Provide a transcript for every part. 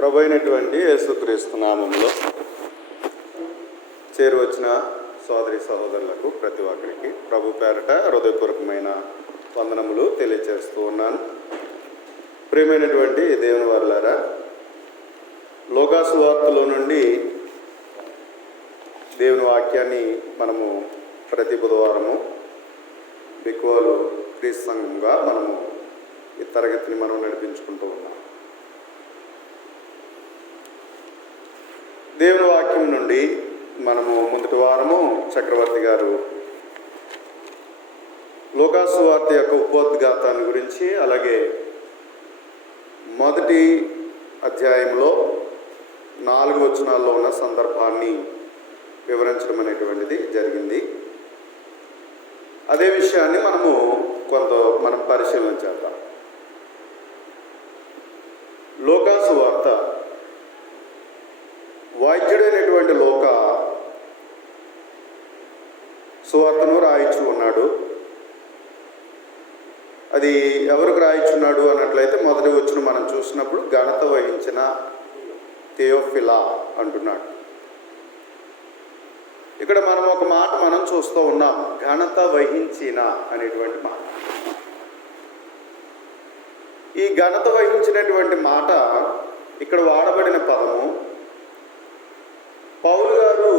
ప్రభు అయినటువంటి యేసుక్రీస్తు నామంలో చేరువచ్చిన సోదరి సహోదరులకు ప్రతి ఒక్కరికి ప్రభు పేరట హృదయపూర్వకమైన వందనములు తెలియజేస్తూ ఉన్నాను. ప్రియమైనటువంటి దేవుని వారలారా, లోకా సువార్తలో నుండి దేవుని వాక్యాన్ని మనము ప్రతి బుధవారము బిక్వాలు క్రీస్తు సంఘంగా మనము ఈ తరగతిని మనం నడిపించుకుంటూ ఉన్నాం. దేవుని వాక్యం నుండి మనము మొదటి వారము చక్రవర్తి గారు లోకా సువార్త యొక్క ఉపోద్ఘాతాన్ని గురించి, అలాగే మొదటి అధ్యాయంలో 4 వచనాల్లో ఉన్న సందర్భాన్ని వివరించడం అనేటువంటిది జరిగింది. అదే విషయాన్ని మనం పరిశీలన చేద్దాం. లోకా సువార్త వైద్యుడైనటువంటి లోక సువార్తను రాయించు ఉన్నాడు. అది ఎవరికి రాయించున్నాడు అన్నట్లయితే మొదటి వచ్చిన మనం చూసినప్పుడు ఘనత వహించిన థియోఫిలా అంటున్నాడు. ఇక్కడ మనం ఒక మాట మనం చూస్తూ ఉన్నాం, ఘనత వహించిన అనేటువంటి మాట. ఈ ఘనత వహించినటువంటి మాట ఇక్కడ వాడబడిన పదము పౌలు గారు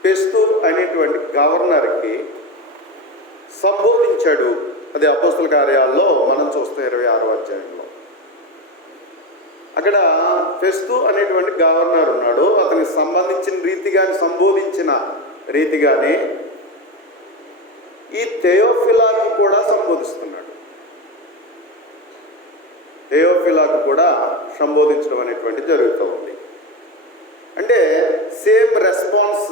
ఫెస్తు అనేటువంటి గవర్నర్కి సంబోధించాడు. అది అపోస్తల కార్యాల్లో మనం చూస్తే 26వ అధ్యాయంలో. అక్కడ ఫెస్తు అనేటువంటి గవర్నర్ ఉన్నాడు. అతనికి సంబంధించిన రీతిగానే, సంబోధించిన రీతిగానే ఈ థియోఫిలాకు కూడా సంబోధిస్తున్నాడు. థియోఫిలాకు కూడా సంబోధించడం అనేటువంటి జరుగుతూ ఉంది. అంటే సేమ్ రెస్పాన్స్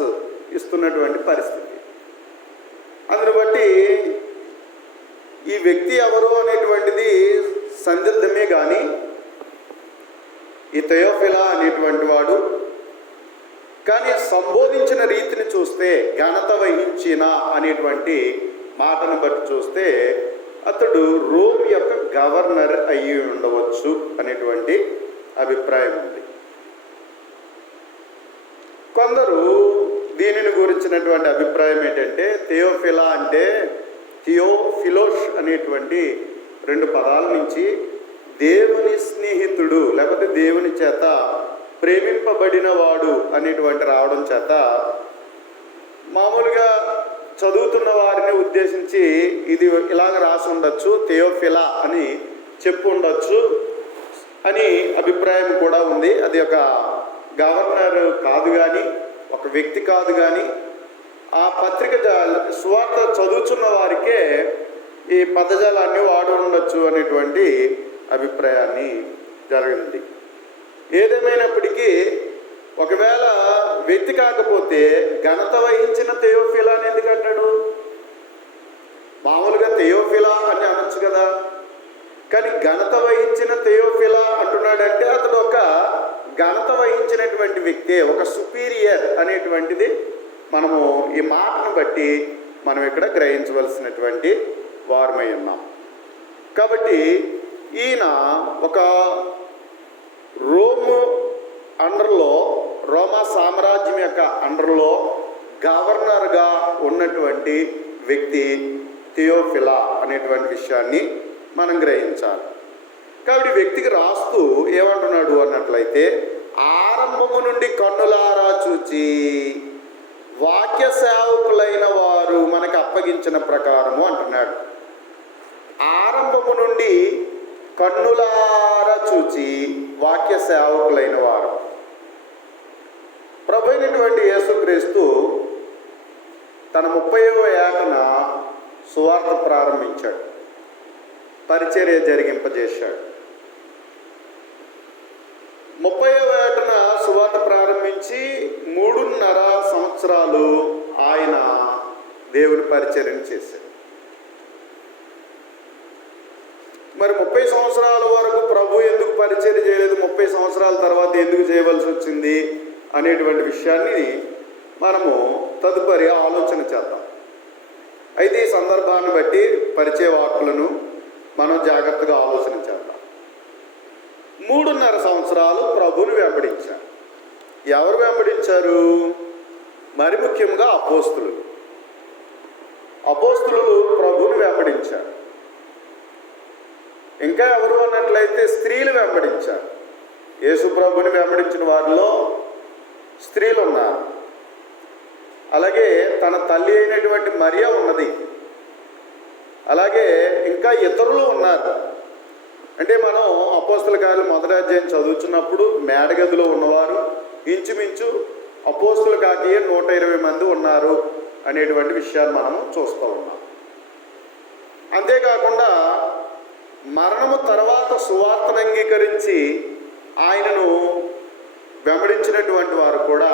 ఇస్తున్నటువంటి పరిస్థితి. అందుని బట్టి ఈ వ్యక్తి ఎవరు అనేటువంటిది సందిగ్ధమే కానీ ఈ థియోఫిలా అనేటువంటి వాడు కానీ సంబోధించిన రీతిని చూస్తే, ఘనత వహించిన అనేటువంటి మాటను బట్టి చూస్తే అతడు రోమ్ యొక్క గవర్నర్ అయ్యి ఉండవచ్చు అనేటువంటి అభిప్రాయం ఉంది. కొందరు దీనిని గురించినటువంటి అభిప్రాయం ఏంటంటే, థియోఫిలా అంటే థియోఫిలోస్ అనేటువంటి 2 పదాల నుంచి దేవుని స్నేహితుడు లేకపోతే దేవుని చేత ప్రేమింపబడిన వాడు అనేటువంటి రావడం చేత మామూలుగా చదువుతున్న వారిని ఉద్దేశించి ఇది ఇలాగ రాసి ఉండొచ్చు, థియోఫిలా అని చెప్పు ఉండొచ్చు అని అభిప్రాయం కూడా ఉంది. అది ఒక గవర్నర్ కాదు కానీ, ఒక వ్యక్తి కాదు కానీ, ఆ పత్రిక సువార్త చదువుతున్న వారికే ఈ పదజాలాన్ని వాడు ఉండొచ్చు అనేటువంటి అభిప్రాయాన్ని జరిగింది. ఏదేమైనప్పటికీ ఒకవేళ వ్యక్తి కాకపోతే ఘనత వహించిన థియోఫిలా అని ఎందుకంటాడు? మామూలుగా థియోఫిలా అని అనొచ్చు కదా, కానీ ఘనత వహించిన థియోఫిలా అంటున్నాడంటే అతడు ఒక ఘనత వహించినటువంటి వ్యక్తే, ఒక సుపీరియర్ అనేటువంటిది మనము ఈ మాటను బట్టి మనం ఇక్కడ గ్రహించవలసినటువంటి వారమై ఉన్నాం. కాబట్టి ఈయన ఒక రోము అండర్లో, రోమా సామ్రాజ్యం యొక్క అండర్లో గవర్నర్గా ఉన్నటువంటి వ్యక్తి థియోఫిలా అనేటువంటి విషయాన్ని మనం గ్రహించాలి. కాబట్టి వ్యక్తికి రాస్తూ ఏమంటున్నాడు అన్నట్లయితే, ఆరంభము నుండి కన్నులారా చూచి వాక్య సేవకులైన వారు మనకు అప్పగించిన ప్రకారము అంటున్నాడు. ఆరంభము నుండి కన్నులారా చూచి వాక్య సేవకులైన వారు. ప్రభు అయినటువంటి యేసుక్రీస్తు తన 30వ ఏటన సువార్త ప్రారంభించాడు, పరిచర్య జరిగింపజేశాడు. 30వ ఏటన సువార్త ప్రారంభించి 3.5 సంవత్సరాలు ఆయన దేవుని పరిచర్యను చేశాడు. మరి 30 సంవత్సరాల వరకు ప్రభు ఎందుకు పరిచర్య చేయలేదు, 30 సంవత్సరాల తర్వాత ఎందుకు చేయవలసి వచ్చింది అనేటువంటి విషయాన్ని మనము తదుపరి ఆలోచన చేద్దాం. అయితే ఈ సందర్భాన్ని బట్టి పరిచయ వాక్కులను మనం జాగ్రత్తగా ఆలోచన చేద్దాం. 3.5 సంవత్సరాలు సంవత్సరాలు ప్రభువుని వెంబడించారు. ఎవరు వెంబడించారు? మరి ముఖ్యంగా అపోస్తులు ప్రభువుని వెంబడించారు. ఇంకా ఎవరు అన్నట్లయితే స్త్రీలు వెంబడించారు. యేసు ప్రభువుని వెంబడించిన వారిలో స్త్రీలు ఉన్నారు. అలాగే తన తల్లి అయినటువంటి మరియా ఉన్నది. అలాగే ఇంకా ఇతరులు ఉన్నారు. అంటే మనం అపోస్తల కార్యాలు 1వ అధ్యాయం చదువుతున్నప్పుడు మేడగదిలో ఉన్నవారు ఇంచుమించు అపోస్తల కాకియే 120 మంది ఉన్నారు అనేటువంటి విషయాన్ని మనము చూస్తూ ఉన్నాం. అంతేకాకుండా మరణము తర్వాత సువార్తను అంగీకరించి ఆయనను వెంబడించినటువంటి వారు కూడా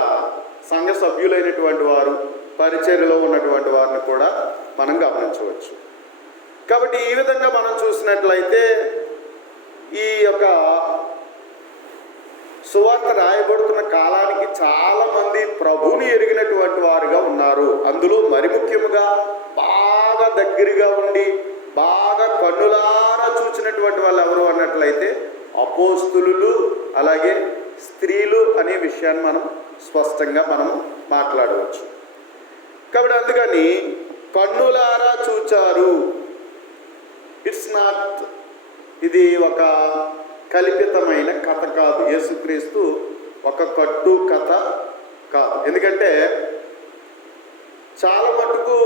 సంఘ సభ్యులైనటువంటి వారు, పరిచర్యలో ఉన్నటువంటి వారిని కూడా మనం గమనించవచ్చు. కాబట్టి ఈ విధంగా మనం చూసినట్లయితే ఈ యొక్క సువార్త రాయబడుతున్న కాలానికి చాలామంది ప్రభువుని ఎరిగినటువంటి వారుగా ఉన్నారు. అందులో మరి ముఖ్యముగా బాగా దగ్గరగా ఉండి బాగా కన్నులారా చూసినటువంటి వాళ్ళు ఎవరు అన్నట్లయితే అపోస్తులు, అలాగే స్త్రీలు అనే విషయాన్ని మనం స్పష్టంగా మనము మాట్లాడవచ్చు. కాబట్టి అందుకని కన్నులారా చూచారు. ఇట్స్ నాట్, ఇది ఒక కల్పితమైన కథ కాదు. యేసుక్రీస్తు ఒక కట్టు కథ కాదు. ఎందుకంటే చాలా మటుకు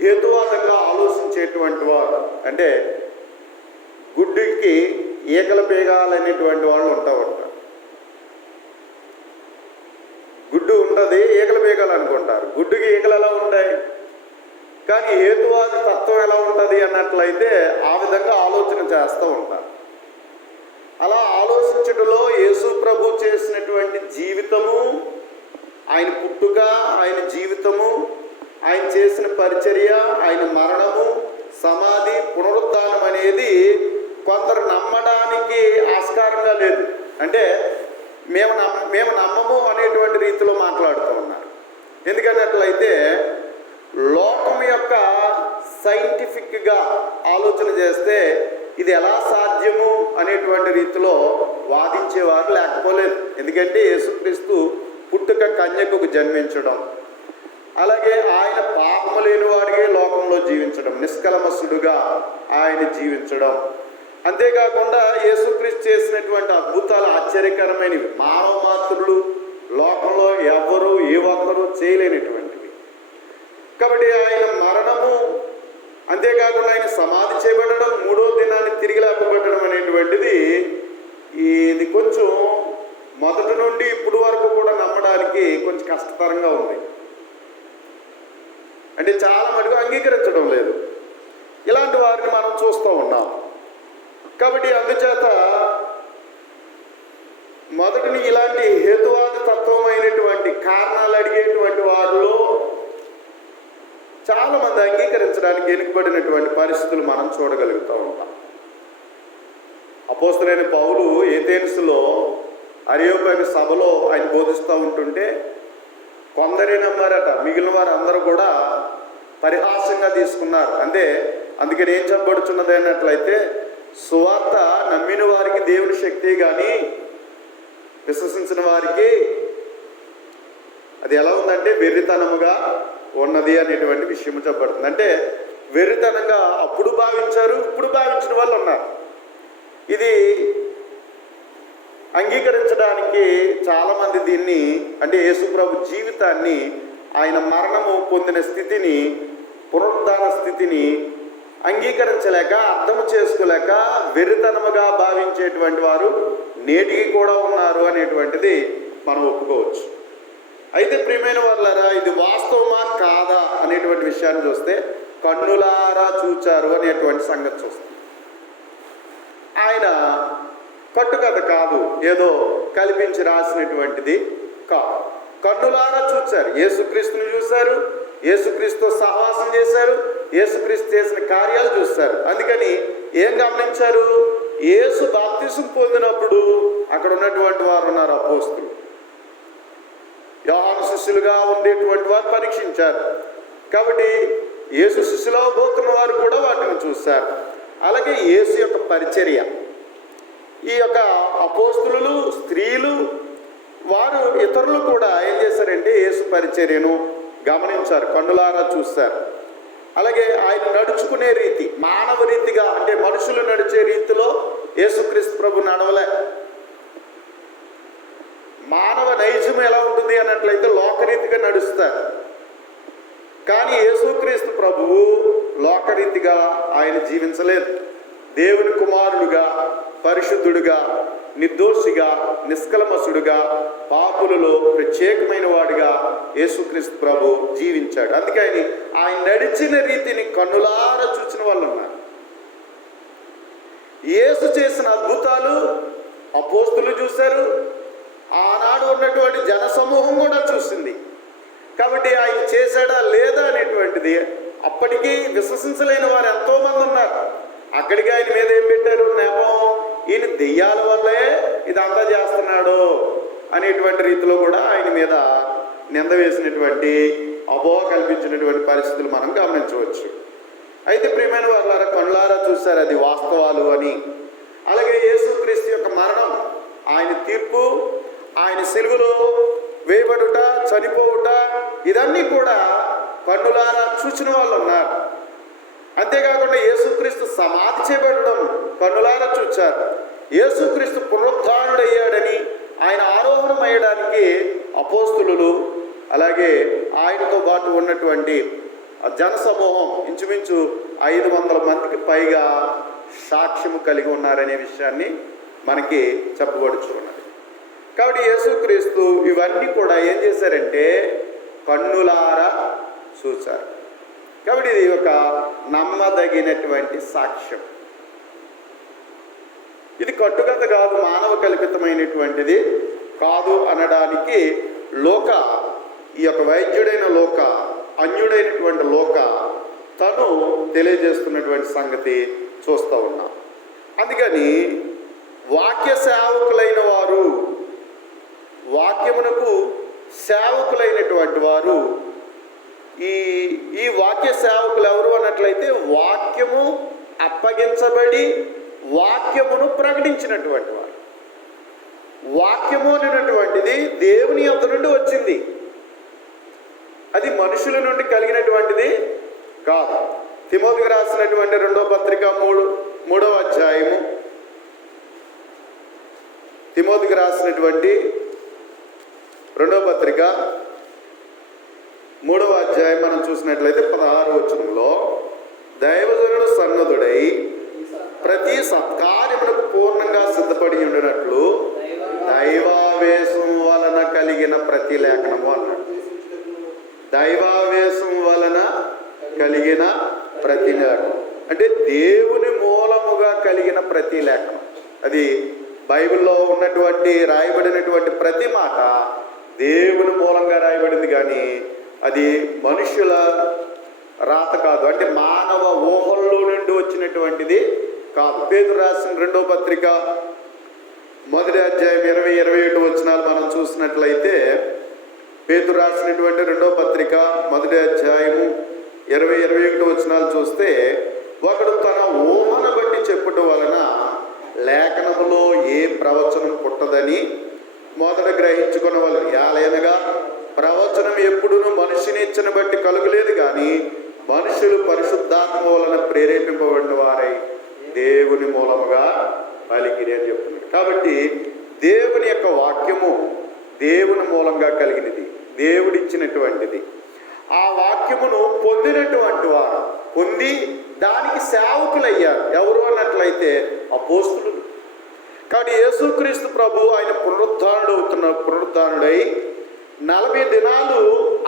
హేతువాదంగా ఆలోచించేటువంటి వారు, అంటే గుడ్డుకి ఈకల పేగాలనేటువంటి వాళ్ళు ఉంటారు. గుడ్డు ఉంటుంది, ఈకల పేగాలు అనుకుంటారు. గుడ్డుకి ఈకలు ఎలా ఉంటాయి, కానీ హేతువాద తత్వం ఎలా ఉంటుంది అన్నట్లయితే ఆ విధంగా ఆలోచన చేస్తూ ఉంటారు. అలా ఆలోచించడంలో యేసు ప్రభు చేసినటువంటి జీవితము, ఆయన పుట్టుక, ఆయన జీవితము, ఆయన చేసిన పరిచర్య, ఆయన మరణము, సమాధి, పునరుద్ధానం అనేది కొందరు నమ్మడానికి ఆస్కారంగా లేదు. అంటే మేము నమ్మము అనేటువంటి రీతిలో మాట్లాడుతూ ఉన్నారు. ఎందుకన్నట్లయితే లోకం యొక్క సైంటిఫిక్గా ఆలోచన చేస్తే ఇది ఎలా సాధ్యము అనేటువంటి రీతిలో వాదించేవారు లేకపోలేదు. ఎందుకంటే యేసుక్రీస్తు పుట్టుక కన్యకకు జన్మించడం, అలాగే ఆయన పాపము లేని వాడిగా లోకంలో జీవించడం, నిష్కలమసుడుగా ఆయన జీవించడం, అంతేకాకుండా యేసుక్రీస్తు చేసినటువంటి అద్భుతాలు ఆశ్చర్యకరమైనవి, మానవ మాత్రులు లోకంలో ఎవరు ఏ ఒక్కరు చేయలేనటువంటివి. కాబట్టి ఆయన మరణము, అంతేకాకుండా ఆయన సమాధి చేయబడడం, 3వ దినాన్ని తిరిగి లేపబడడం అనేటువంటిది ఇది కొంచెం మొదటి నుండి ఇప్పుడు వరకు కూడా నమ్మడానికి కొంచెం కష్టతరంగా ఉంది. అంటే చాలా మటుకు అంగీకరించడం లేదు. ఇలాంటి వారిని మనం చూస్తూ ఉన్నాం. కాబట్టి అందుచేత మొదటిని ఇలాంటి హేతువాద తత్వమైనటువంటి కారణాలు అడిగేటువంటి వారిలో చాలామంది అంగీకరించడానికి వెనుకబడినటువంటి పరిస్థితులు మనం చూడగలుగుతూ ఉంటాం. అపోస్తలుడైన పౌలు ఏథెన్సులో అరియోపాగు సభలో ఆయన బోధిస్తూ ఉంటుంటే కొందరే నమ్మారట, మిగిలిన వారు అందరూ కూడా పరిహాసంగా తీసుకున్నారు. అందుకని ఏం చెప్పబడుచున్నది అన్నట్లయితే సువార్త నమ్మిన వారికి దేవుని శక్తి, కానీ విశ్వసించిన వారికి అది ఎలా ఉందంటే వెర్రితనముగా ఉన్నది అనేటువంటి విషయం చెప్పబడుతుంది. అంటే వెర్రితనంగా అప్పుడు భావించారు, ఇప్పుడు భావించిన వాళ్ళు ఉన్నారు. ఇది అంగీకరించడానికి చాలామంది దీన్ని, అంటే యేసుప్రభు జీవితాన్ని, ఆయన మరణము పొందిన స్థితిని, పునరుద్ధాన స్థితిని అంగీకరించలేక, అర్థం చేసుకోలేక వెర్రితనముగా భావించేటువంటి వారు నేటికి కూడా ఉన్నారు అనేటువంటిది మనం ఒప్పుకోవచ్చు. అయితే ప్రియమైన వాళ్ళారా, ఇది వాస్తవమా కాదా అనేటువంటి విషయాన్ని చూస్తే కన్నులారా చూచారు అనేటువంటి సంగతి చూస్తాం. ఆయన కట్టుకథ కాదు, ఏదో కల్పించి రాసినటువంటిది కాదు. కన్నులారా చూచారు, యేసుక్రీస్తుని చూశారు, యేసుక్రీస్తుతో సహవాసం చేశారు, యేసుక్రీస్తు చేసిన కార్యాలు చూస్తారు. అందుకని ఏం గమనించారు, యేసు బాప్తిసం పొందినప్పుడు అక్కడ ఉన్నటువంటి వారు ఉన్నారు, అపోస్తలులు, యోహాను శిష్యులుగా ఉండేటువంటి వారు పరీక్షించారు. కాబట్టి యేసు శిష్యులు పోతున్న వారు కూడా వాటిని చూశారు. అలాగే యేసు యొక్క పరిచర్య, ఈ యొక్క అపోస్తులు, స్త్రీలు, వారు ఇతరులు కూడా ఏం చేశారంటే యేసు పరిచర్యను గమనించారు, కన్నులారా చూశారు. అలాగే ఆయన నడుచుకునే రీతి మానవ రీతిగా, అంటే మనుషులు నడిచే రీతిలో యేసుక్రీస్తు ప్రభు నడవలే. మానవ నైజం ఎలా ఉంటుంది అన్నట్లయితే లోకరీతిగా నడుస్తారు. కానీ యేసుక్రీస్తు ప్రభువు లోకరీతిగా ఆయన జీవించలేదు. దేవుని కుమారుడుగా, పరిశుద్ధుడుగా, నిర్దోషిగా, నిష్కల్మషుడుగా, పాపులలో ప్రత్యేకమైన వాడిగా యేసుక్రీస్తు ప్రభు జీవించాడు. అందుకే ఆయన నడిచిన రీతిని కన్నులారా చూసిన వాళ్ళు ఉన్నారు. యేసు చేసిన అద్భుతాలు అపోస్తులు చూశారు, ఆనాడు ఉన్నటువంటి జనసమూహం కూడా చూసింది. కాబట్టి ఆయన చేశాడా లేదా అనేటువంటిది అప్పటికీ విశ్వసించలేని వారు ఎంతోమంది ఉన్నారు. అక్కడికి ఆయన మీద ఏం పెట్టారు నేపం, ఈయన దెయ్యాల వల్లే ఇదంతా చేస్తున్నాడు అనేటువంటి రీతిలో కూడా ఆయన మీద నింద వేసినటువంటి, అపోహ కల్పించినటువంటి పరిస్థితులు మనం గమనించవచ్చు. అయితే ప్రియమైన వారులారా, కళ్ళారా చూశారు అది వాస్తవాలు అని. అలాగే యేసుక్రీస్తు యొక్క మరణం, ఆయన తీర్పు, ఆయన సిలువలో వేయబడుట, చనిపోవుట, ఇదన్నీ కూడా కన్నులారా చూసిన వాళ్ళు ఉన్నారు. అంతేకాకుండా యేసుక్రీస్తు సమాధి చేయబడడం కన్నులారా చూచారు. యేసుక్రీస్తు పునరుద్ధానుడయ్యాడని, ఆయన ఆరోహణం అయ్యడానికి అపోస్తులు, అలాగే ఆయనతో పాటు ఉన్నటువంటి జనసమూహం ఇంచుమించు 500 మందికి పైగా సాక్ష్యము కలిగి ఉన్నారనే విషయాన్ని మనకి చెప్పబడుచున్నది. కాబట్టి యేసుక్రీస్తు ఇవన్నీ కూడా ఏం చేశారంటే కన్నులారా చూశారు. కాబట్టి ఇది ఒక నమ్మదగినటువంటి సాక్ష్యం. ఇది కట్టుకథ కాదు, మానవ కల్పితమైనటువంటిది కాదు అనడానికి ఈ యొక్క వైద్యుడైన అన్యుడైనటువంటి తను తెలియజేస్తున్నటువంటి సంగతి చూస్తూ ఉన్నాం. అందుకని వాక్య సేవకులైన వారు, వాక్యమునకు సేవకులైనటువంటి వారు, ఈ వాక్య సేవకులు ఎవరు అన్నట్లయితే వాక్యము అప్పగించబడి వాక్యమును ప్రకటించినటువంటి వారు. వాక్యము అనేటువంటిది దేవుని యొద్ద నుండి వచ్చింది, అది మనుషుల నుండి కలిగినటువంటిది కాదు. తిమోతికి రాసినటువంటి 2వ పత్రిక 3వ అధ్యాయము, తిమోతికి రాసినటువంటి 2వ పత్రిక 3వ అధ్యాయం మనం చూసినట్లయితే 16వ వచనంలో, దైవజనుడు సన్నద్ధుడై ప్రతి సత్కార్యమునకు పూర్ణంగా సిద్ధపడి ఉండినట్లు దైవావేశం వలన కలిగిన ప్రతి లేఖనము అన్నాడు. దైవావేశం వలన కలిగిన ప్రతి లేఖనం అంటే దేవుని మూలముగా కలిగిన ప్రతి లేఖనం. అది బైబిల్లో ఉన్నటువంటి రాయబడినటువంటి ప్రతి మాట దేవుని మూలంగా రాయబడింది, కానీ అది మనుషుల రాత కాదు, అంటే మానవ ఊహల్లో నుండి వచ్చినటువంటిది కాదు. పేతురు రాసిన 2వ పత్రిక 1వ అధ్యాయం 20-21 వచనాలు మనం చూసినట్లయితే, పేతురు రాసినటువంటి 2వ పత్రిక 1వ అధ్యాయము 20-21 వచనాలు చూస్తే, ఒకడు తన ఊహను బట్టి చెప్పుట వలన లేఖనములో ఏ ప్రవచనం పుట్టదని మొదట గ్రహించుకున్నవాళ్ళు. యాలైనగా ప్రవచనం ఎప్పుడునూ మనిషిని ఇచ్చని బట్టి కలుగలేదు, కానీ మనుషులు పరిశుద్ధాత్మ వలన ప్రేరేపింపబడిన వారై దేవుని మూలముగా పలికిరి అని చెప్తున్నాడు. కాబట్టి దేవుని యొక్క వాక్యము దేవుని మూలంగా కలిగినది, దేవుడిచ్చినటువంటిది. ఆ వాక్యమును పొందినటువంటి వారు పొంది దానికి సేవకులయ్యారు. ఎవరు అన్నట్లయితే అపోస్తులు. కాబట్టి యేసుక్రీస్తు ప్రభు ఆయన పునరుద్ధానుడై 40 దినాలు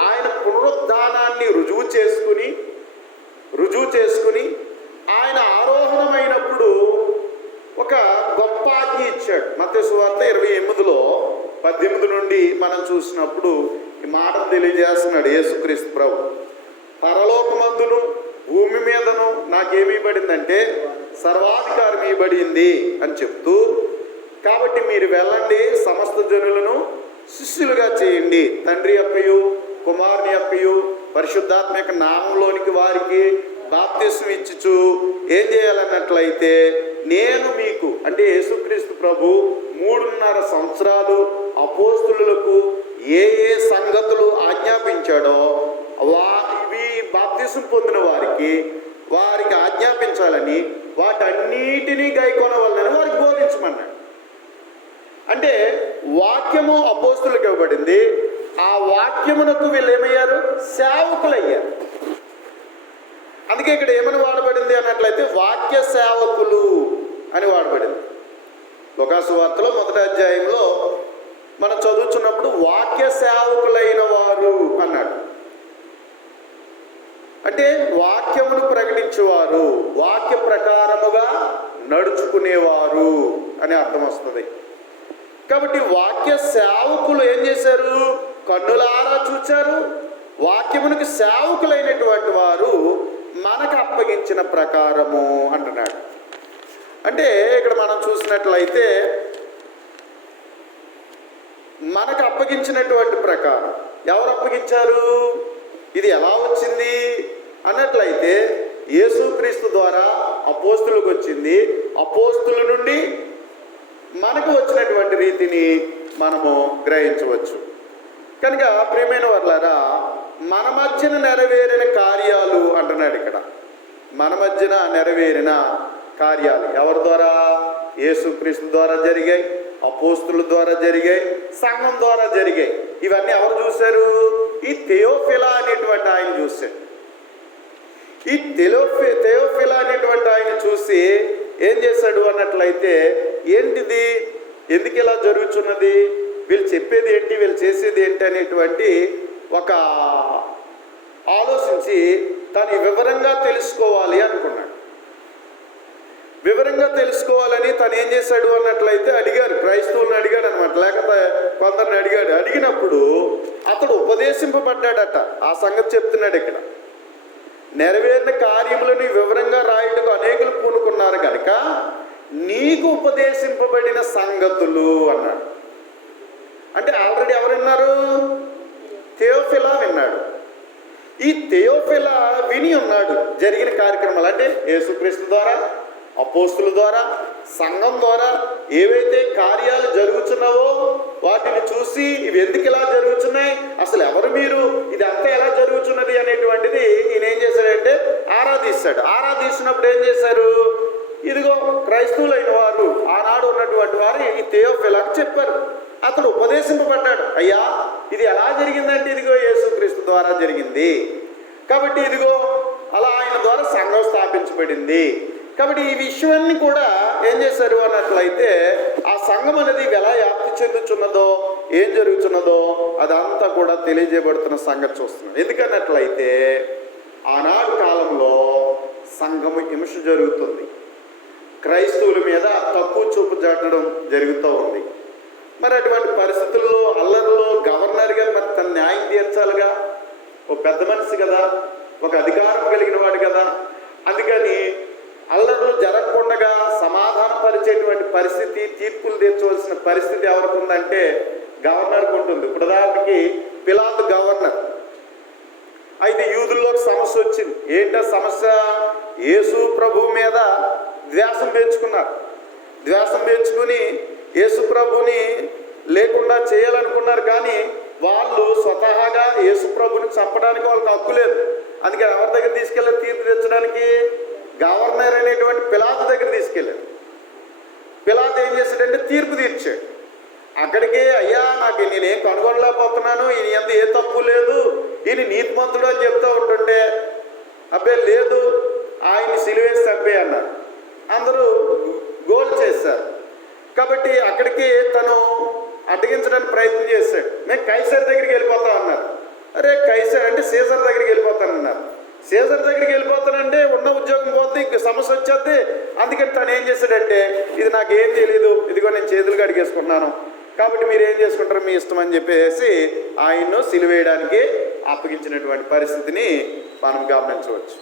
ఆయన పునరుద్ధానాన్ని రుజువు చేసుకుని ఆయన ఆరోహణమైనప్పుడు ఒక గొప్ప ఆజ్ఞ ఇచ్చాడు. మత్తయి సువార్త 28లో 18 నుండి మనం చూసినప్పుడు ఈ మాటను తెలియజేస్తున్నాడు యేసుక్రీస్తు ప్రభు. పరలోకమందును భూమి మీదను నాకేమీ పడిందంటే సర్వాధికారం ఇవ్వబడింది అని చెప్తూ, కాబట్టి మీరు వెళ్ళండి, సమస్త జనులను శిష్యులుగా చేయండి, తండ్రి అప్పయు కుమారుని అప్పయు పరిశుద్ధాత్మ యొక్క నామంలోనికి వారికి బాప్తిస్మం ఇచ్చుచు ఏం చేయాలన్నట్లయితే నేను మీకు, అంటే యేసుక్రీస్తు ప్రభు 3.5 సంవత్సరాలు అపోస్తులకు ఏ ఏ సంగతులు ఆజ్ఞాపించాడో ఇవి బాప్తిసం పొందిన వారికి ఆజ్ఞాపించాలని, వాటన్నిటినీ గైకొనవలనని వారికి బోధించమన్నాడు. అంటే వాక్యము అపోస్తులకు ఇవ్వబడింది. ఆ వాక్యమునకు వీళ్ళు ఏమయ్యారు? సేవకులయ్యారు. అందుకే ఇక్కడ ఏమని వాడబడింది అన్నట్లయితే వాక్య సేవకులు అని వాడబడింది. లూకాసు వార్తలో 1వ అధ్యాయంలో మనం చదువుతున్నప్పుడు వాక్య సేవకులైన వారు అన్నాడు. అంటే వాక్యమును ప్రకటించేవారు, వాక్య ప్రకారముగా నడుచుకునేవారు అని అర్థం వస్తుంది. కాబట్టి వాక్య సేవకులు ఏం చేశారు? కన్నులారా చూచారు. వాక్యమునికి సేవకులైనటువంటి వారు మనకు అప్పగించిన ప్రకారము అంటున్నాడు. అంటే ఇక్కడ మనం చూసినట్లయితే మనకు అప్పగించినటువంటి ప్రకారం ఎవరు అప్పగించారు? ఇది ఎలా వచ్చింది అన్నట్లయితే యేసుక్రీస్తు ద్వారా అపోస్తులకు వచ్చింది. అపోస్తుల నుండి మనకు వచ్చినటువంటి రీతిని మనము గ్రహించవచ్చు. కనుక ప్రియమైన వారలారా, మన మధ్యన నెరవేరిన కార్యాలు అంటున్నాడు ఇక్కడ. మన మధ్యన నెరవేరిన కార్యాలు ఎవరి ద్వారా? యేసుక్రీస్తు ద్వారా జరిగాయి, అపోస్తుల ద్వారా జరిగాయి, సంఘం ద్వారా జరిగాయి. ఇవన్నీ ఎవరు చూశారు? ఈ థెయోఫిలా అనేటువంటి ఆయన చూశాడు. ఈ థెయోఫిలా అనేటువంటి ఆయన చూసి ఏం చేశాడు అన్నట్లయితే, ఏంటిది, ఎందుకు ఇలా జరుగుతున్నది, వీళ్ళు చెప్పేది ఏంటి, వీళ్ళు చేసేది ఏంటి అనేటువంటి ఒక ఆలోచించి తను వివరంగా తెలుసుకోవాలి అనుకున్నాడు. వివరంగా తెలుసుకోవాలని తను ఏం చేశాడు అన్నట్లయితే అడిగారు, క్రైస్తవులను అడిగాడు అనమాట, లేకపోతే కొందరిని అడిగాడు. అడిగినప్పుడు అతడు ఉపదేశింపబడ్డాడట. ఆ సంగతి చెప్తున్నాడు ఇక్కడ. నెరవేరిన కార్యములను వివరంగా రాయటకు అనేకులు పూనుకున్నారు కనుక నీకు ఉపదేశింపబడిన సంగతులు అన్నాడు. అంటే ఆల్రెడీ ఎవరు విన్నారు? థెయోఫిలా విన్నాడు. ఈ థెయోఫిలా విని ఉన్నాడు జరిగిన కార్యక్రమాలు. అంటే యేసుక్రీస్తు ద్వారా, అపోస్తుల ద్వారా, సంఘం ద్వారా ఏవైతే కార్యాలు జరుగుతున్నావో వాటిని చూసి ఇవి ఎందుకు ఇలా జరుగుతున్నాయి, అసలు ఎవరు మీరు, ఇది అంతా ఎలా జరుగుతున్నది అనేటువంటిది ఈయన ఏం చేశాడంటే ఆరాధిస్తాడు. ఆరాధిస్తున్నప్పుడు ఏం చేశారు? ఇదిగో క్రైస్తవులైన వారు, ఆనాడు ఉన్నటువంటి వారు ఈ థెయోఫిలాకు చెప్పారు. అతడు ఉపదేశింపబడ్డాడు. అయ్యా, ఇది ఎలా జరిగిందంటే ఇదిగో యేసుక్రీస్తు ద్వారా జరిగింది. కాబట్టి ఇదిగో అలా ఆయన ద్వారా సంఘం స్థాపించబడింది. కాబట్టి ఈ విషయాన్ని కూడా ఏం చేశారు అన్నట్లయితే ఆ సంఘం అనేది ఎలా వ్యాప్తి చెందుతున్నదో, ఏం జరుగుతున్నదో అదంతా కూడా తెలియజేయబడుతున్న సంగతి చూస్తున్నాం. ఎందుకన్నట్లయితే ఆనాడు కాలంలో సంఘము హింస జరుగుతుంది, క్రైస్తవుల మీద తక్కువ చూపు జరగడం జరుగుతూ ఉంది. మరి అటువంటి పరిస్థితుల్లో అల్లరిలో గవర్నర్గా మరి తన న్యాయం తీర్చాలిగా. ఒక పెద్ద మనిషి కదా, ఒక అధికారం కలిగిన వాడు కదా. అందుకని అల్లర్లు జరగకుండా సమాధానపరిచేటువంటి పరిస్థితి, తీర్పులు తీర్చవలసిన పరిస్థితి ఎవరికి ఉందంటే గవర్నర్కి ఉంటుంది. ఇప్పుడు ఉదాహరణకి పిలాతు గవర్నర్. అయితే యూదుల్లో సమస్య వచ్చింది. ఏంటో సమస్య? యేసు ప్రభు మీద ద్వేషం పెంచుకున్నారు. ద్వేషం పెంచుకుని యేసు ప్రభుని లేకుండా చేయాలనుకున్నారు. కానీ వాళ్ళు స్వతహాగా యేసు ప్రభుని చంపడానికి వాళ్ళకి హక్కు లేదు. అందుకని ఎవరి దగ్గర తీసుకెళ్ళారు తీర్పు తెచ్చడానికి? గవర్నర్ అనేటువంటి పిలాతు దగ్గర తీసుకెళ్ళారు. పిలాతు ఏం చేశాడంటే తీర్పు తీర్చాడు. అక్కడికి అయ్యా నాకు నేనేం కనుగొనలేకపోతున్నాను, ఈయన ఎంత ఏ తప్పు లేదు, ఈయన నీతిమంతుడు అని చెప్తూ ఉంటుంటే అబ్బే లేదు ఆయన్ని సిలువేసి చంపే అన్నారు. అందరూ గోల్ చేశారు. కాబట్టి అక్కడికి తను అడ్డగించడానికి ప్రయత్నం చేశాడు. నేను కైసర్ దగ్గరికి వెళ్ళిపోతా అన్నారు. అరే కైసర్ అంటే సీజర్ దగ్గరికి వెళ్ళిపోతానన్నారు. సీజర్ దగ్గరికి వెళ్ళిపోతానంటే ఉన్న ఉద్యోగం పోతే సమస్య వచ్చేది. అందుకని తను ఏం చేశాడంటే ఇది నాకేం తెలియదు, ఇదిగో నేను చేతులు కడిగేసుకుంటున్నాను, కాబట్టి మీరు ఏం చేసుకుంటారో మీ ఇష్టం అని చెప్పేసి ఆయన్ను సిలువేయడానికి అప్పగించినటువంటి పరిస్థితిని మనం గమనించవచ్చు.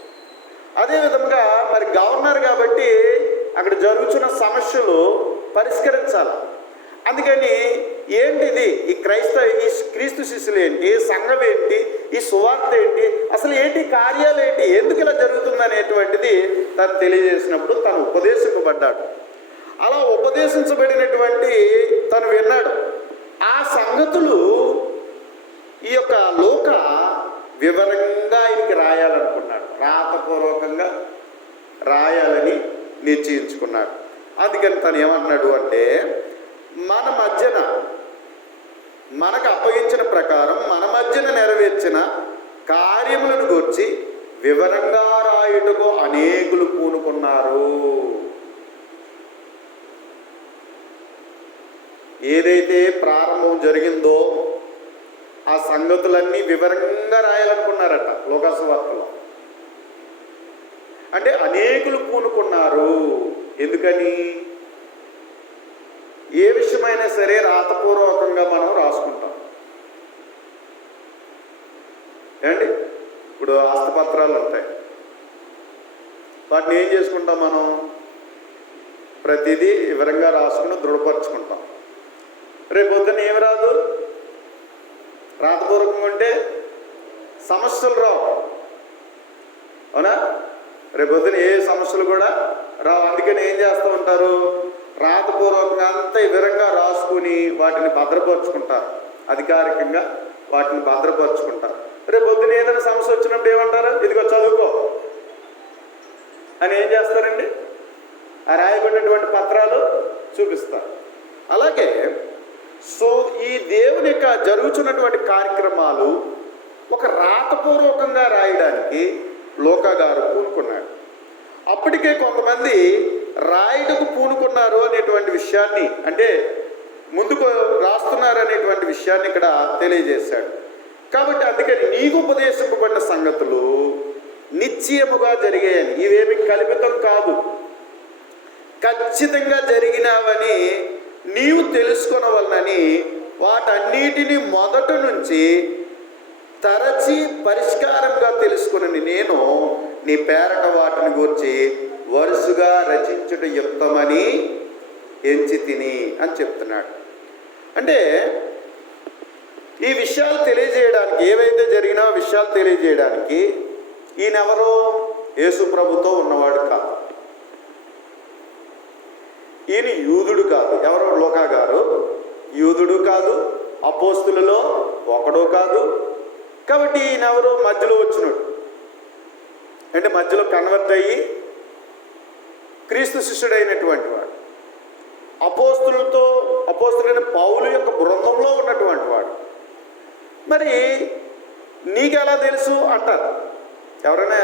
అదేవిధంగా మరి గవర్నర్ కాబట్టి అక్కడ జరుగుతున్న సమస్యలు పరిష్కరించాలి. అందుకని ఏంటిది ఈ క్రీస్తు శిష్యులు ఏంటి, సంఘం ఏంటి, ఈ సువార్త ఏంటి, అసలు ఏంటి కార్యాలు ఏంటి, ఎందుకు ఇలా జరుగుతుంది అనేటువంటిది తను తెలియజేసినప్పుడు తను ఉపదేశింపబడ్డాడు. అలా ఉపదేశించబడినటువంటి తను విన్నాడు. ఆ సంగతులు ఈ యొక్క లూకా వివరంగా ఆయనకి రాయాలనుకున్నాడు, రాతపూర్వకంగా రాయాలని నిశ్చయించుకున్నాడు. అందుకని తను ఏమన్నాడు అంటే, మన మధ్యన మనకు అప్పగించిన ప్రకారం మన మధ్యన నెరవేర్చిన కార్యములను గురించి వివరంగా రాయుటకు అనేకులు పూనుకున్నారు. ఏదైతే ప్రారంభం జరిగిందో ఆ సంగతులన్నీ వివరంగా రాయాలనుకున్నారట లోకాసు వార్తలో. అంటే అనేకులు పూనుకున్నారు. ఎందుకని? ఏ విషయమైనా సరే రాతపూర్వకంగా మనం రాసుకుంటాం ఏమండి. ఇప్పుడు ఆస్తిపత్రాలు ఉంటాయి, వాటిని ఏం చేసుకుంటాం మనం? ప్రతిదీ వివరంగా రాసుకుని దృఢపరుచుకుంటాం. రేపు పొద్దున్న ఏమి రాదు, రాతపూర్వకంగా ఉంటే సమస్యలు రావు, అవునా? రేపు పొద్దున ఏ సమస్యలు కూడా రావు. అందుకని ఏం చేస్తూ ఉంటారు, రాతపూర్వకంగా అంతా వివరంగా రాసుకుని వాటిని భద్రపరుచుకుంటారు, అధికారికంగా వాటిని భద్రపరుచుకుంటారు. రేపు పొద్దున ఏదైనా సమస్య వచ్చినప్పుడు ఏమంటారు, ఇదిగో చదువుకో అని ఏం చేస్తారండి, ఆ రాయబడినటువంటి పత్రాలు చూపిస్తారు. అలాగే ఈ దేవుని యొక్క జరుగుతున్నటువంటి కార్యక్రమాలు ఒక రాతపూర్వకంగా రాయడానికి లూకా గారు పూనుకున్నాడు. అప్పటికే కొంతమంది రాయుటకు పూనుకున్నారు అనేటువంటి విషయాన్ని, అంటే ముందుకు రాస్తున్నారు అనేటువంటి విషయాన్ని ఇక్కడ తెలియజేశాడు. కాబట్టి అందుకని నీకు ఉపదేశింపబడిన సంగతులు నిశ్చయముగా జరిగాయని, ఇవేమి కల్పితం కాదు, ఖచ్చితంగా జరిగినావని నీవు తెలుసుకొనవలనని వాటన్నిటిని మొదట నుంచి తరచి పరిష్కారంగా తెలుసుకుని నేను నీ పేరట వాటిని గురించి వరుసగా రచించుట యుక్తమని ఎంచి తిని అని చెప్తున్నాడు. అంటే ఈ విషయాలు తెలియజేయడానికి, ఏవైతే జరిగినా విషయాలు తెలియజేయడానికి ఈయనెవరో యేసు ప్రభుతో ఉన్నవాడు కాదు, ఈయన యూదుడు కాదు. ఎవరో లూకా గారు యూదుడు కాదు, అపోస్తులలో ఒకడు కాదు. కాబట్టి ఈయన ఎవరో మధ్యలో వచ్చినాడు, అంటే మధ్యలో కన్వర్ట్ అయ్యి క్రీస్తు శిష్యుడైనటువంటి వాడు, అపోస్తులైన పౌలు యొక్క బృందంలో ఉన్నటువంటి వాడు. మరి నీకెలా తెలుసు అంటారు ఎవరైనా,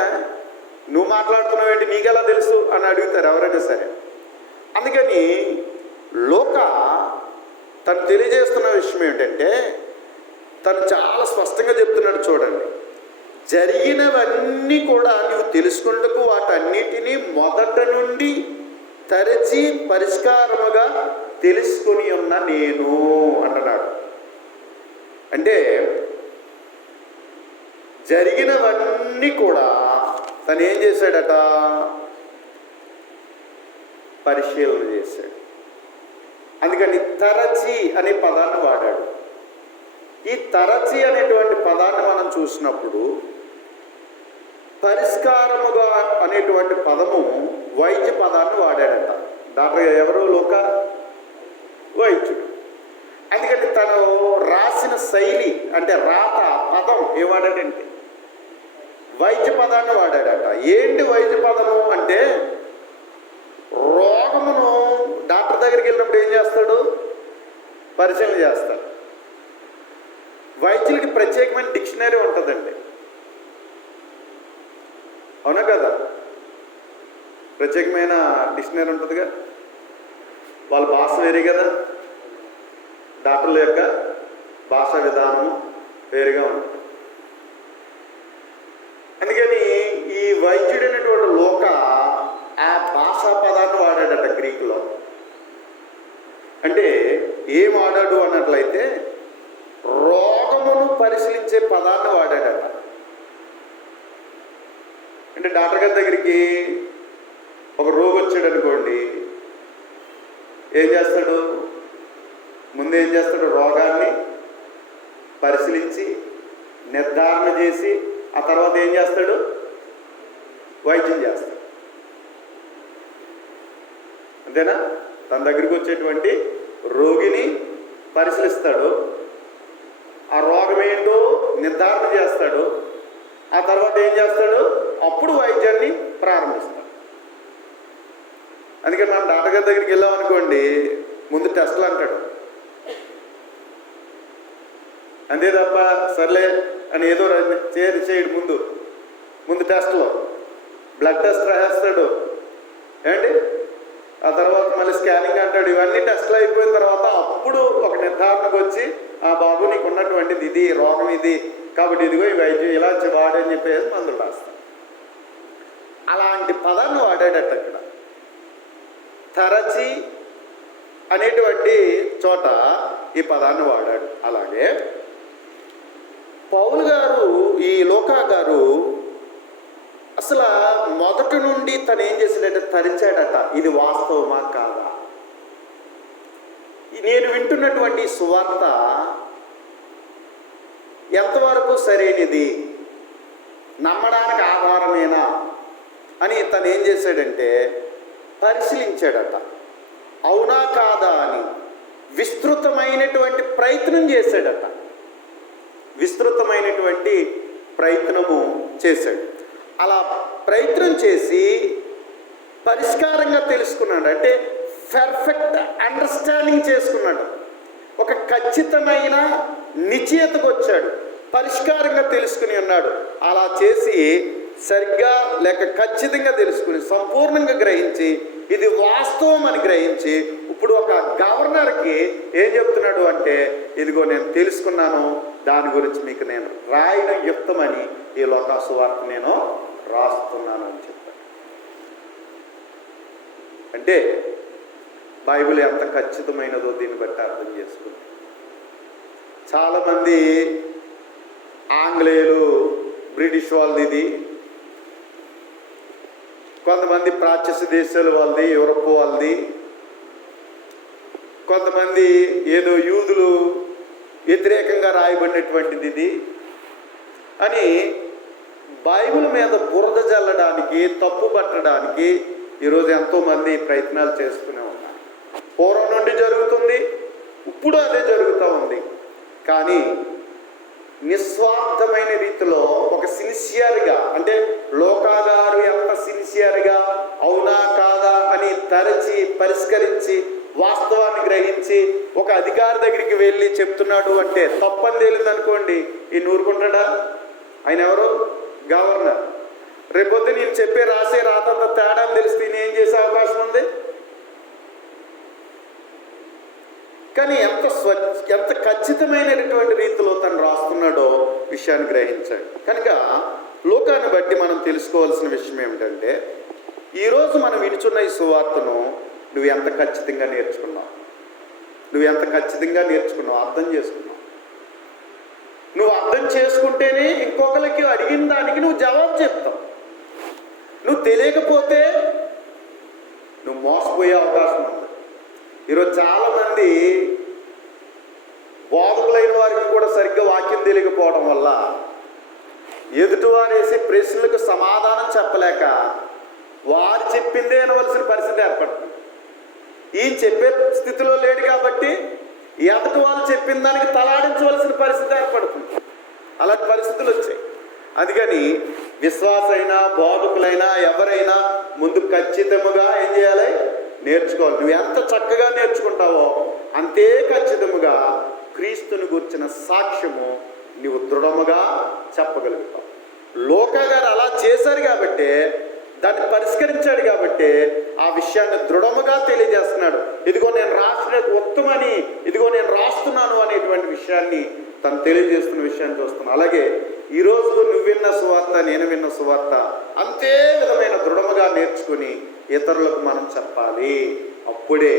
నువ్వు మాట్లాడుతున్నావు ఏంటి, నీకెలా తెలుసు అని అడుగుతారు ఎవరైనా సరే. అందుకని లూకా తను తెలియజేస్తున్న విషయం ఏంటంటే, తను చాలా స్పష్టంగా చెప్తున్నాడు. చూడండి, జరిగినవన్నీ కూడా నువ్వు తెలుసుకున్నట్టుకు వాటన్నిటినీ మొదట నుండి తరచి పరిష్కారముగా తెలుసుకొని ఉన్న నేను అంటున్నాడు. అంటే జరిగినవన్నీ కూడా తను ఏం చేశాడట, పరిశీలన చేశాడు. అందుకని తరచి అనే పదాన్ని వాడాడు. ఈ తరచి అనేటువంటి పదాన్ని మనం చూసినప్పుడు పరిష్కారముగా అనేటువంటి పదము వైద్య పదాన్ని వాడాడట. డాక్టర్ ఎవరు, లూకా వైద్యుడు. అందుకని తను రాసిన శైలి అంటే రాత పదం ఏ వాడాడంటే వైద్య పదాన్ని వాడాడట. ఏంటి వైద్య పదము అంటే, రోగమును డాక్టర్ దగ్గరికి వెళ్ళినప్పుడు ఏం చేస్తాడు, పరిశీలన చేస్తాడు. వైద్యులకి ప్రత్యేకమైన డిక్షనరీ ఉంటుందండి, అవునా కదా? ప్రత్యేకమైన డిక్షనరీ ఉంటుందిగా, వాళ్ళ భాష వేరే కదా, డాక్టర్ల యొక్క భాషా విధానము వేరుగా ఉంటుంది. అందుకని ఈ వైద్యుడైనటువంటి లూకా ఆ భాషా పదాన్ని వాడాడట గ్రీకులో. అంటే ఏం వాడాడు అన్నట్లయితే రోగమును పరిశీలించే పదాన్ని వాడాడట. అంటే డాక్టర్ గారి దగ్గరికి ఒక రోగి వచ్చాడు అనుకోండి, ఏం చేస్తాడు, ముందు ఏం చేస్తాడు, రోగాన్ని పరిశీలించి నిర్ధారణ చేసి ఆ తర్వాత ఏం చేస్తాడు, వైద్యం చేస్తాడు. అంతేనా? తన దగ్గరికి వచ్చేటువంటి రోగిని పరిశీలిస్తాడు, ఆ రోగం ఏంటో నిర్ధారణ చేస్తాడు, ఆ తర్వాత ఏం చేస్తాడు, అప్పుడు వైద్యాన్ని ప్రారంభిస్తాడు. అందుకని మనం డాక్టర్ గారి దగ్గరికి వెళ్ళామనుకోండి, ముందు టెస్ట్లు అంటాడు, అంతే తప్ప సర్లే అని ఏదో చేయడు. ముందు టెస్ట్లో బ్లడ్ టెస్ట్ రాసేస్తాడు ఏంటి, ఆ తర్వాత మళ్ళీ స్కానింగ్ అంటాడు. ఇవన్నీ టెస్ట్లు అయిపోయిన తర్వాత అప్పుడు ఒక నిర్ధారణకు వచ్చి, ఆ బాబు నీకు ఉన్నటువంటిది ఇది, రోగం ఇది, కాబట్టి ఇదిగో ఈ వైద్యం ఇలా వాడని చెప్పేసి మందులు రాస్తాడు. అలాంటి పదాన్ని వాడాడట ఇక్కడ. తరచి అనేటువంటి చోట ఈ పదాన్ని వాడాడు. అలాగే పౌలు గారు, ఈ లూకా గారు అసలు మొదటి నుండి తను ఏం చేశాడంటే తరిచాడట. ఇది వాస్తవమా కాదా, నేను వింటున్నటువంటి సువార్త ఎంతవరకు సరైనది, నమ్మడానికి ఆధారమేనా అని తను ఏం చేశాడంటే పరిశీలించాడట. అవునా కాదా అని విస్తృతమైనటువంటి ప్రయత్నం చేశాడట. విస్తృతమైనటువంటి ప్రయత్నము చేశాడు. అలా ప్రయత్నం చేసి పరిష్కారంగా తెలుసుకున్నాడు. అంటే పర్ఫెక్ట్ అండర్స్టాండింగ్ చేసుకున్నాడు. ఒక ఖచ్చితమైన నిశ్చయతకు వచ్చాడు, పరిష్కారంగా తెలుసుకుని ఉన్నాడు. అలా చేసి సరిగ్గా లేక ఖచ్చితంగా తెలుసుకుని సంపూర్ణంగా గ్రహించి ఇది వాస్తవం అని గ్రహించి ఇప్పుడు ఒక గవర్నర్కి ఏం చెప్తున్నాడు అంటే, ఇదిగో నేను తెలుసుకున్నాను, దాని గురించి మీకు నేను రాయడం యుక్తమని ఈ లోకా సువార్త నేను రాస్తున్నాను అని చెప్పాడు. అంటే బైబిల్ ఎంత ఖచ్చితమైనదో దీన్ని బట్టి అర్థం చేసుకుంది. చాలామంది ఆంగ్లేయులు, బ్రిటిష్ వాళ్ళది ఇది, కొంతమంది ప్రాచ్య దేశాల వాళ్ళది, యూరప్ వాళ్ళది, కొంతమంది ఏదో యూదులు వ్యతిరేకంగా రాయబడినటువంటిది ఇది అని బైబిల్ మీద బురద జల్లడానికి, తప్పు పట్టడానికి ఈరోజు ఎంతోమంది ప్రయత్నాలు చేస్తూనే ఉన్నారు. పూర్వం నుండి జరుగుతుంది, ఇప్పుడు అదే జరుగుతూ ఉంది. కానీ నిస్వార్థమైన రీతిలో ఒక సిన్సియర్గా, అంటే లోకా గారు ఎంత సిన్సియర్గా అవునా కాదా అని తరచి పరిష్కరించి వాస్తవాన్ని గ్రహించి ఒక అధికారి దగ్గరికి వెళ్ళి చెప్తున్నాడు అంటే తప్పని తేలింది అనుకోండి, ఈ నూరుకుంటాడా? ఆయన ఎవరు? గవర్నర్. రేపొద్దు నేను చెప్పే రాసే రాతంత తేడా అని తెలిస్తే నేను ఏం చేసే అవకాశం ఉంది? కానీ ఎంత ఖచ్చితమైనటువంటి రీతిలో తను రాస్తున్నాడో విషయాన్ని గ్రహించాడు. కనుక లోకాన్ని బట్టి మనం తెలుసుకోవాల్సిన విషయం ఏమిటంటే, ఈరోజు మనం వినుచున్న ఈ సువార్తను నువ్వు ఎంత ఖచ్చితంగా నేర్చుకున్నావు, అర్థం చేసుకున్నావు. నువ్వు అర్థం చేసుకుంటేనే ఇంకొకరికి అడిగిన దానికి నువ్వు జవాబు చెప్తావు. నువ్వు తెలియకపోతే నువ్వు మోసపోయే అవకాశం ఉంది. ఈరోజు చాలామంది బోధకులైన వారికి కూడా సరిగ్గా వాక్యం తెలియకపోవడం వల్ల ఎదుటివారేసి ప్రశ్నలకు సమాధానం చెప్పలేక వారు చెప్పిందే అనవలసిన పరిస్థితి ఏర్పడుతుంది. ఈయన చెప్పే స్థితిలో లేడు కాబట్టి ఎదుటి వాళ్ళు చెప్పిన దానికి తలాడించవలసిన పరిస్థితి ఏర్పడుతుంది. అలాంటి పరిస్థితులు వచ్చాయి. అందుకని విశ్వాసైనా బోధకులైనా ఎవరైనా ముందు ఖచ్చితముగా ఏం చేయాలి? నేర్చుకోవాలి. నువ్వు ఎంత చక్కగా నేర్చుకుంటావో అంతే ఖచ్చితముగా క్రీస్తుని గురించిన సాక్ష్యము నువ్వు దృఢముగా చెప్పగలుగుతావు. లోకా గారు అలా చేశారు కాబట్టి, దాన్ని పరిష్కరించాడు కాబట్టి ఆ విషయాన్ని దృఢముగా తెలియజేస్తున్నాడు. ఇదిగో నేను రాసిన ఉత్తమని, ఇదిగో నేను రాస్తున్నాను అనేటువంటి విషయాన్ని తను తెలియజేస్తున్న విషయాన్ని చూస్తున్నాను. అలాగే ఈరోజు నువ్వు విన్న సువార్త, నేను విన్న సువార్త అంతే విధమైన దృఢముగా నేర్చుకుని ఇతరులకు మనం చెప్పాలి. అప్పుడే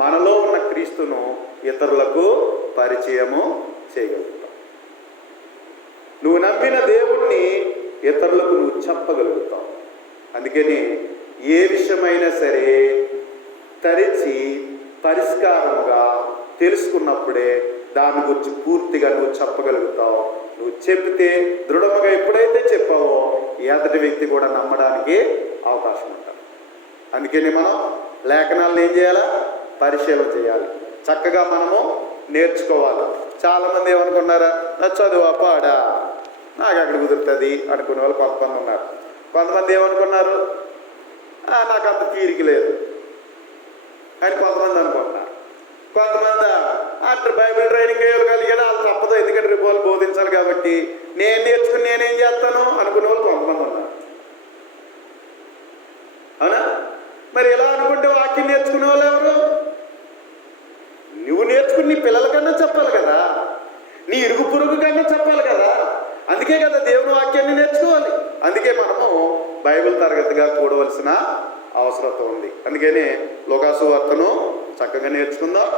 మనలో ఉన్న క్రీస్తును ఇతరులకు పరిచయము చేయగలుగుతావు. నువ్వు నమ్మిన దేవుణ్ణి ఇతరులకు నువ్వు చెప్పగలుగుతావు. అందుకని ఏ విషయమైనా సరే తరిచి పరిష్కారంగా తెలుసుకున్నప్పుడే దాని గురించి పూర్తిగా నువ్వు చెప్పగలుగుతావు. నువ్వు చెబితే దృఢముగా ఎప్పుడైతే చెప్పావో ఎదుటి వ్యక్తి కూడా నమ్మడానికి అవకాశం ఉంటుంది. అందుకని మనం లేఖనాలను ఏం చేయాలా? పరిశీలన చేయాలి, చక్కగా మనము నేర్చుకోవాలి. చాలామంది ఏమనుకున్నారా, నా చదువు పాడా నాకు అక్కడ కుదురుతుంది అనుకునే వాళ్ళు కొంతమంది ఉన్నారు. కొంతమంది ఏమనుకున్నారు, నాకు అంత తీరిక లేదు అని కొంతమంది అనుకుంటున్నారు. కొంతమంది అట్లా బైబిల్ ట్రైనింగ్ అయ్యేవాళ్ళు కలిగానే వాళ్ళు తప్పదు, ఎందుకంటే రేపు వాళ్ళు బోధించాలి కాబట్టి నేను నేర్చుకుని నేనేం చేస్తాను అనుకునే వాళ్ళు కొంతమంది ఉన్నారు. అవునా? మరి ఇలా అనుకుంటే వాక్యం నేర్చుకునే వాళ్ళు ఎవరు? నువ్వు నేర్చుకుని నీ పిల్లలకన్నా చెప్పాలి కదా, నీ ఇరుగు పొరుగు కన్నా చెప్పాలి కదా. అందుకే కదా దేవుని వాక్యాన్ని నేర్చుకోవాలి. అందుకే మనము బైబిల్ తరగతిగా కూడవలసిన అవసరం ఉంది. అందుకని లోకాసు వార్తను చక్కగా నేర్చుకుందాం.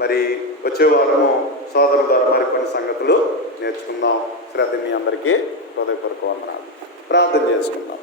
మరి వచ్చే వారము సోదరుల ద్వారా మరికొన్ని సంగతులు నేర్చుకుందాం. శ్రద్ధ మీ అందరికీ హృదయపూర్వక వందనాలు. ప్రార్థన చేసుకుందాం.